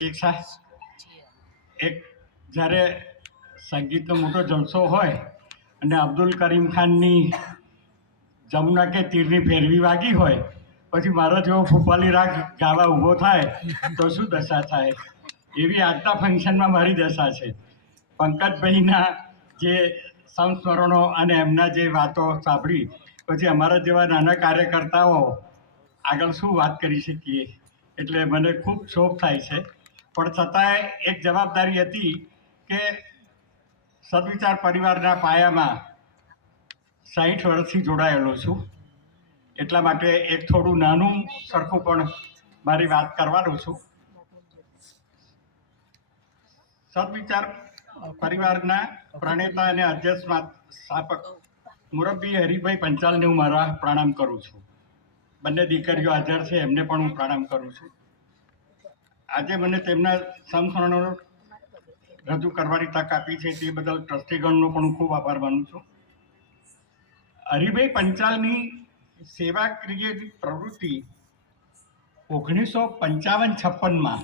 એક જ્યારે સંગીતનો મોટો જલસો હોય અને અબ્દુલ કરીમ ખાનની જમુના કે તીરની ફેરવી વાગી હોય, પછી મારો જેવો ફૂફાલી રાગ ગાવા ઊભો થાય તો શું દશા થાય, એવી આજના ફંક્શનમાં મારી દશા છે. પંકજભાઈના જે સંસ્મરણો અને એમના જે વાતો સાંભળી પછી અમારા જેવા નાના કાર્યકર્તાઓ આગળ શું વાત કરી શકીએ, એટલે મને ખૂબ શોખ થાય છે. પણ છતાંય એક જવાબદારી હતી કે સદવિચાર પરિવારના પાયામાં 60 વર્ષથી જોડાયેલો છું, એટલા માટે એક થોડું નાનું સરખું પણ મારી વાત કરવાનો છું. સદવિચાર પરિવારના પ્રણેતા અને અધ્યક્ષ સ્થાપક મુરબ્બી હરિભાઈ પંચાલને હું મારા પ્રણામ કરું છું. બંને દીકરીઓ હાજર છે, એમને પણ હું પ્રણામ કરું છું. આજે મને તેમના સંસ્મરણો રજૂ કરવાની તક આપી છે તે બદલ ટ્રસ્ટીગણનો પણ હું ખૂબ આભાર માનું છું. હરિભાઈ પંચાલની સેવાકીય પ્રવૃત્તિ 1955-56માં